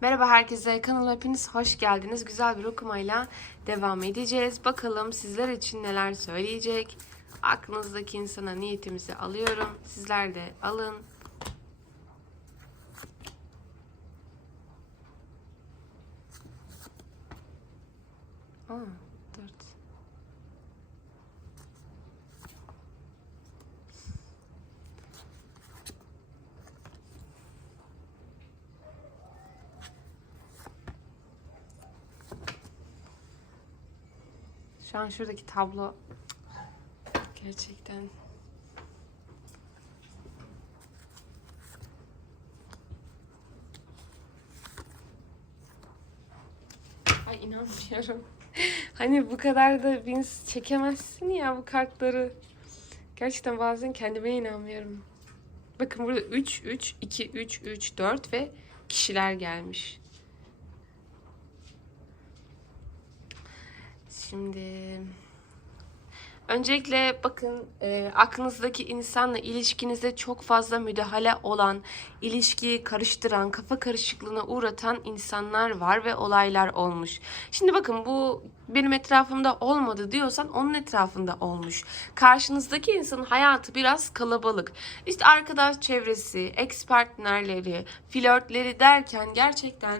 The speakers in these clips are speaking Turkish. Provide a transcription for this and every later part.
Merhaba herkese, kanalıma hepiniz hoş geldiniz. Güzel bir okumayla devam edeceğiz. Bakalım sizler için neler söyleyecek. Aklınızdaki insana niyetimizi alıyorum. Sizler de alın. Aa, Şu an şuradaki tablo gerçekten Ay inanmıyorum. Hani bu kadar da Vince çekemezsin ya bu kartları. Gerçekten bazen kendime inanmıyorum. Bakın burada 3, 3, 2, 3, 3, 4 ve kişiler gelmiş. Şimdi öncelikle bakın e, aklınızdaki insanla ilişkinizde çok fazla müdahale olan, ilişkiyi karıştıran, kafa karışıklığına uğratan insanlar var ve olaylar olmuş. Şimdi bakın bu benim etrafımda olmadı diyorsan onun etrafında olmuş. Karşınızdaki insanın hayatı biraz kalabalık. İşte arkadaş çevresi, ex partnerleri, flörtleri derken gerçekten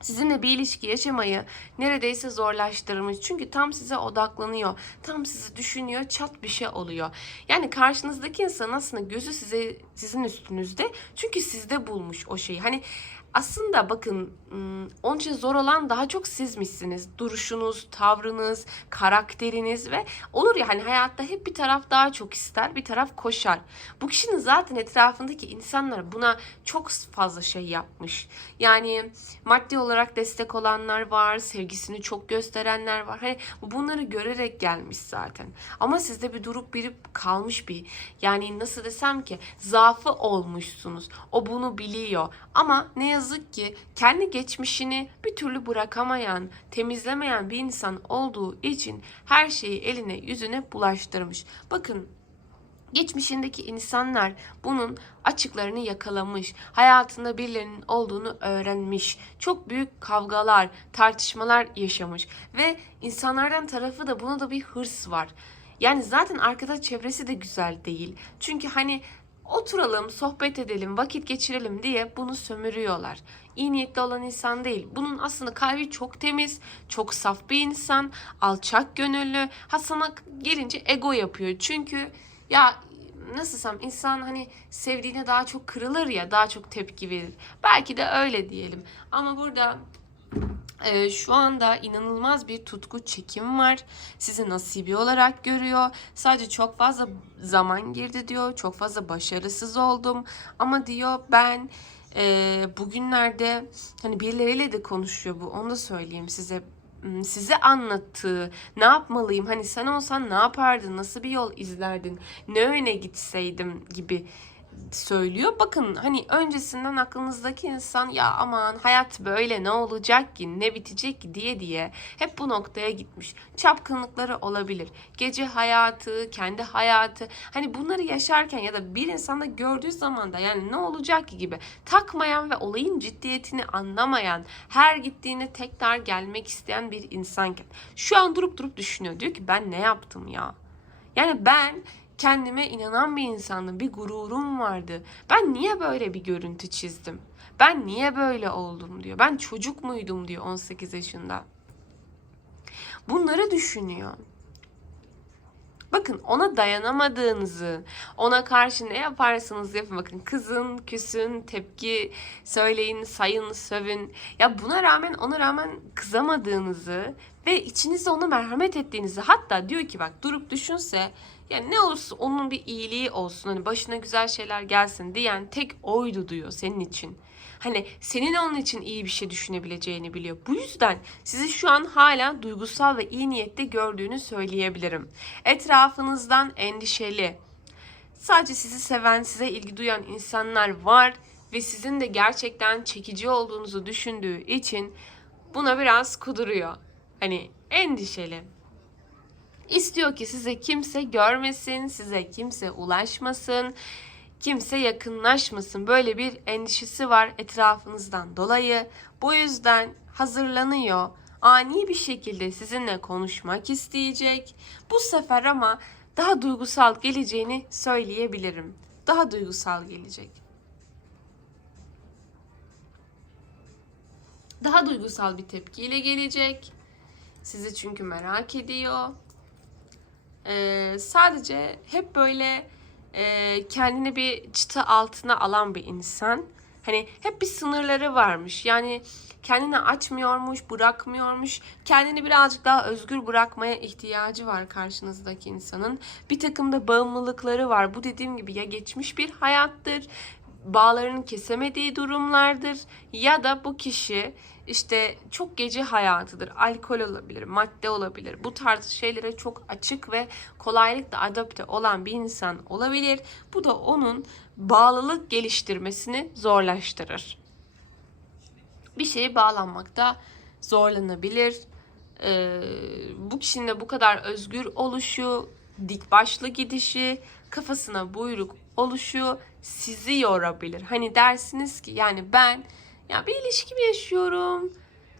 sizinle bir ilişki yaşamayı neredeyse zorlaştırmış. Çünkü tam size odaklanıyor. Tam sizi düşünüyor. Çat bir şey oluyor. Yani karşınızdaki insan aslında gözü size sizin üstünüzde. Çünkü sizde bulmuş o şeyi. Hani aslında bakın onun için zor olan daha çok sizmişsiniz. Duruşunuz, tavrınız, karakteriniz ve olur ya hani hayatta hep bir taraf daha çok ister, bir taraf koşar. Bu kişinin zaten etrafındaki insanlar buna çok fazla şey yapmış. Yani maddi olarak destek olanlar var, sevgisini çok gösterenler var. Hani bunları görerek gelmiş zaten. Ama sizde bir durup birip kalmış bir yani nasıl desem ki zaafı olmuşsunuz. O bunu biliyor. Ama ne yazık ki kendi geçmişini bir türlü bırakamayan, temizlemeyen bir insan olduğu için her şeyi eline yüzüne bulaştırmış. Bakın Geçmişindeki insanlar bunun açıklarını yakalamış, hayatında birilerinin olduğunu öğrenmiş, çok büyük kavgalar, tartışmalar yaşamış ve insanlardan tarafı da buna da bir hırs var. Yani zaten arkadaş çevresi de güzel değil. Çünkü hani oturalım, sohbet edelim, vakit geçirelim diye bunu sömürüyorlar. İyi niyetli olan insan değil. Bunun aslında kalbi çok temiz, çok saf bir insan, alçak gönüllü. Ha sana gelince ego yapıyor. Çünkü ya nasıl desem insan hani sevdiğine daha çok kırılır ya daha çok tepki verir. Belki de öyle diyelim. Ama burada e, şu anda inanılmaz bir tutku çekim var. Sizi nasibi olarak görüyor. Sadece çok fazla zaman girdi diyor. Çok fazla başarısız oldum. Ama diyor ben e, bugünlerde hani birileriyle de konuşuyor bu. Onu da söyleyeyim size m, size anlattığı ne yapmalıyım hani sen olsan ne yapardın nasıl bir yol izlerdin ne öne gitseydim gibi söylüyor. Bakın hani öncesinden aklınızdaki insan ya aman hayat böyle ne olacak ki ne bitecek ki diye diye hep bu noktaya gitmiş. Çapkınlıkları olabilir. Gece hayatı, kendi hayatı hani bunları yaşarken ya da bir insanda gördüğü zaman da yani ne olacak ki gibi takmayan ve olayın ciddiyetini anlamayan, her gittiğine tekrar gelmek isteyen bir insanken şu an durup durup düşünüyor. Diyor ki ben ne yaptım ya? Yani ben kendime inanan bir insandım. Bir gururum vardı. Ben niye böyle bir görüntü çizdim? Ben niye böyle oldum diyor. Ben çocuk muydum diyor 18 yaşında. Bunları düşünüyor. Bakın ona dayanamadığınızı, ona karşı ne yaparsanız yapın. Bakın kızın, küsün, tepki söyleyin, sayın, sövün. Ya buna rağmen ona rağmen kızamadığınızı ve içinizde ona merhamet ettiğinizi hatta diyor ki bak durup düşünse yani ne olursa onun bir iyiliği olsun hani başına güzel şeyler gelsin diyen tek oydu diyor senin için. Hani senin onun için iyi bir şey düşünebileceğini biliyor. Bu yüzden sizi şu an hala duygusal ve iyi niyette gördüğünü söyleyebilirim. Etrafınızdan endişeli, sadece sizi seven, size ilgi duyan insanlar var ve sizin de gerçekten çekici olduğunuzu düşündüğü için buna biraz kuduruyor. Hani endişeli. İstiyor ki size kimse görmesin, size kimse ulaşmasın. kimse yakınlaşmasın. Böyle bir endişesi var etrafınızdan dolayı. Bu yüzden hazırlanıyor. Ani bir şekilde sizinle konuşmak isteyecek. Bu sefer ama daha duygusal geleceğini söyleyebilirim. Daha duygusal gelecek. Daha duygusal bir tepkiyle gelecek. Sizi çünkü merak ediyor. Ee, sadece hep böyle e, kendini bir çıta altına alan bir insan. Hani hep bir sınırları varmış. Yani kendini açmıyormuş, bırakmıyormuş. Kendini birazcık daha özgür bırakmaya ihtiyacı var karşınızdaki insanın. Bir takım da bağımlılıkları var. Bu dediğim gibi ya geçmiş bir hayattır, bağlarını kesemediği durumlardır ya da bu kişi işte çok gece hayatıdır. Alkol olabilir, madde olabilir. Bu tarz şeylere çok açık ve kolaylıkla adapte olan bir insan olabilir. Bu da onun bağlılık geliştirmesini zorlaştırır. Bir şeye bağlanmakta zorlanabilir. Ee, bu kişinin de bu kadar özgür oluşu, dik başlı gidişi, kafasına buyruk oluşu sizi yorabilir. Hani dersiniz ki yani ben ya bir ilişki mi yaşıyorum?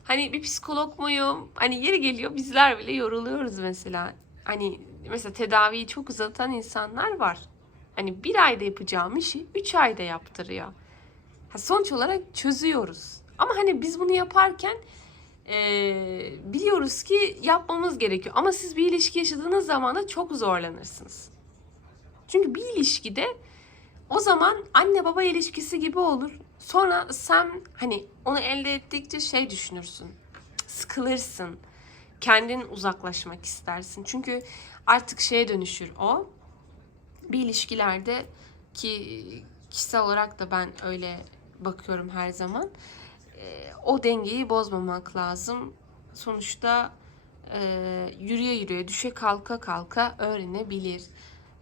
Hani bir psikolog muyum? Hani yeri geliyor bizler bile yoruluyoruz mesela. Hani mesela tedaviyi çok uzatan insanlar var. Hani bir ayda yapacağım işi üç ayda yaptırıyor. Ha, sonuç olarak çözüyoruz. Ama hani biz bunu yaparken eee, biliyoruz ki yapmamız gerekiyor. Ama siz bir ilişki yaşadığınız zaman da çok zorlanırsınız. Çünkü bir ilişkide o zaman anne baba ilişkisi gibi olur. Sonra sen hani onu elde ettikçe şey düşünürsün. Sıkılırsın. Kendin uzaklaşmak istersin. Çünkü artık şeye dönüşür o. Bir ilişkilerde ki kişisel olarak da ben öyle bakıyorum her zaman. Ee, o dengeyi bozmamak lazım. Sonuçta yürüye yürüye, düşe kalka kalka öğrenebilir.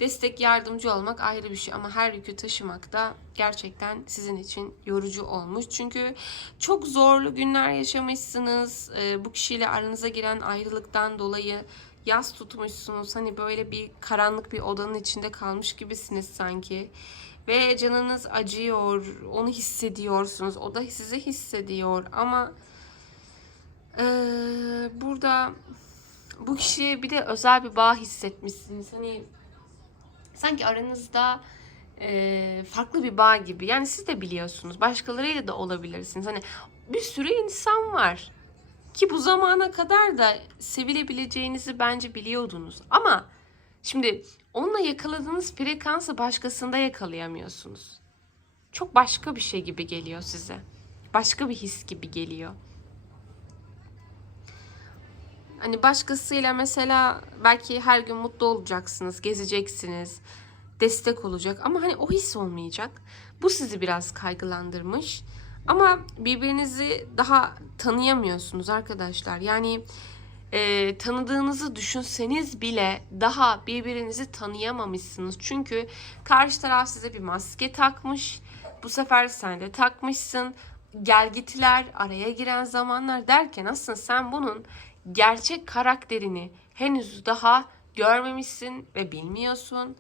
Destek yardımcı olmak ayrı bir şey ama her yükü taşımak da gerçekten sizin için yorucu olmuş. Çünkü çok zorlu günler yaşamışsınız. Ee, bu kişiyle aranıza giren ayrılıktan dolayı yas tutmuşsunuz. Hani böyle bir karanlık bir odanın içinde kalmış gibisiniz sanki. Ve canınız acıyor, onu hissediyorsunuz. O da sizi hissediyor ama eee, burada bu kişiye bir de özel bir bağ hissetmişsiniz. Hani sanki aranızda e, farklı bir bağ gibi. Yani siz de biliyorsunuz. Başkalarıyla da olabilirsiniz. Hani bir sürü insan var. Ki bu zamana kadar da sevilebileceğinizi bence biliyordunuz. Ama şimdi onunla yakaladığınız frekansı başkasında yakalayamıyorsunuz. Çok başka bir şey gibi geliyor size. Başka bir his gibi geliyor. Hani başkasıyla mesela belki her gün mutlu olacaksınız, gezeceksiniz, destek olacak ama hani o his olmayacak. Bu sizi biraz kaygılandırmış. Ama birbirinizi daha tanıyamıyorsunuz arkadaşlar. Yani e, tanıdığınızı düşünseniz bile daha birbirinizi tanıyamamışsınız. Çünkü karşı taraf size bir maske takmış. Bu sefer sen de takmışsın. Gelgitler, araya giren zamanlar derken aslında sen bunun gerçek karakterini henüz daha görmemişsin ve bilmiyorsun.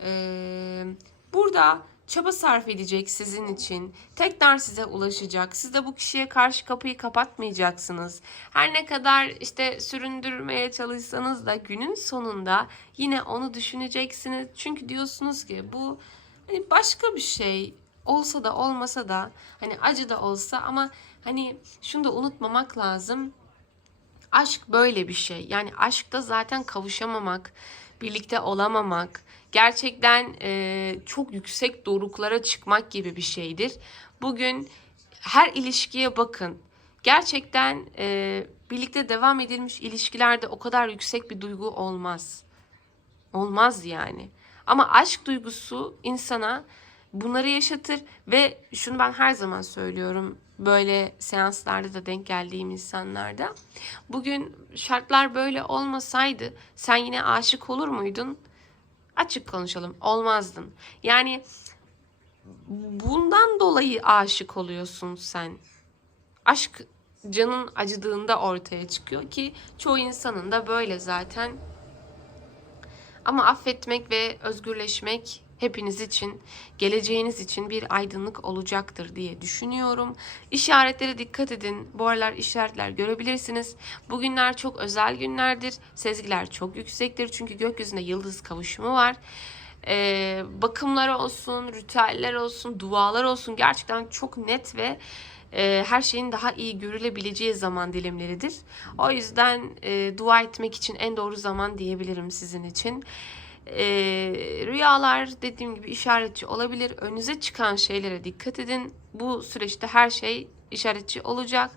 Ee, burada çaba sarf edecek sizin için. Tekrar size ulaşacak. Siz de bu kişiye karşı kapıyı kapatmayacaksınız. Her ne kadar işte süründürmeye çalışsanız da günün sonunda yine onu düşüneceksiniz. Çünkü diyorsunuz ki bu hani başka bir şey olsa da olmasa da hani acı da olsa ama hani şunu da unutmamak lazım. Aşk böyle bir şey. Yani aşkta zaten kavuşamamak, birlikte olamamak, gerçekten e, çok yüksek doruklara çıkmak gibi bir şeydir. Bugün her ilişkiye bakın. Gerçekten e, birlikte devam edilmiş ilişkilerde o kadar yüksek bir duygu olmaz. Olmaz yani. Ama aşk duygusu insana bunları yaşatır ve şunu ben her zaman söylüyorum böyle seanslarda da denk geldiğim insanlarda. Bugün şartlar böyle olmasaydı sen yine aşık olur muydun? Açık konuşalım olmazdın. Yani bundan dolayı aşık oluyorsun sen. Aşk canın acıdığında ortaya çıkıyor ki çoğu insanın da böyle zaten. Ama affetmek ve özgürleşmek hepiniz için, geleceğiniz için bir aydınlık olacaktır diye düşünüyorum. İşaretlere dikkat edin. Bu aralar işaretler görebilirsiniz. Bugünler çok özel günlerdir. Sezgiler çok yüksektir çünkü gökyüzünde yıldız kavuşumu var. Ee, bakımlar olsun, ritüeller olsun, dualar olsun gerçekten çok net ve e, her şeyin daha iyi görülebileceği zaman dilimleridir. O yüzden e, dua etmek için en doğru zaman diyebilirim sizin için. E, rüyalar dediğim gibi işaretçi olabilir. Önünüze çıkan şeylere dikkat edin. Bu süreçte her şey işaretçi olacak.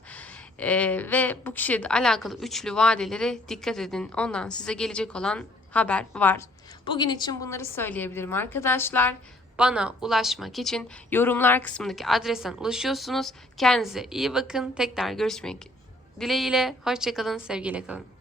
E, ve bu kişiyle alakalı üçlü vadelere dikkat edin. Ondan size gelecek olan haber var. Bugün için bunları söyleyebilirim arkadaşlar. Bana ulaşmak için yorumlar kısmındaki adresten ulaşıyorsunuz. Kendinize iyi bakın. Tekrar görüşmek dileğiyle. Hoşçakalın, sevgiyle kalın.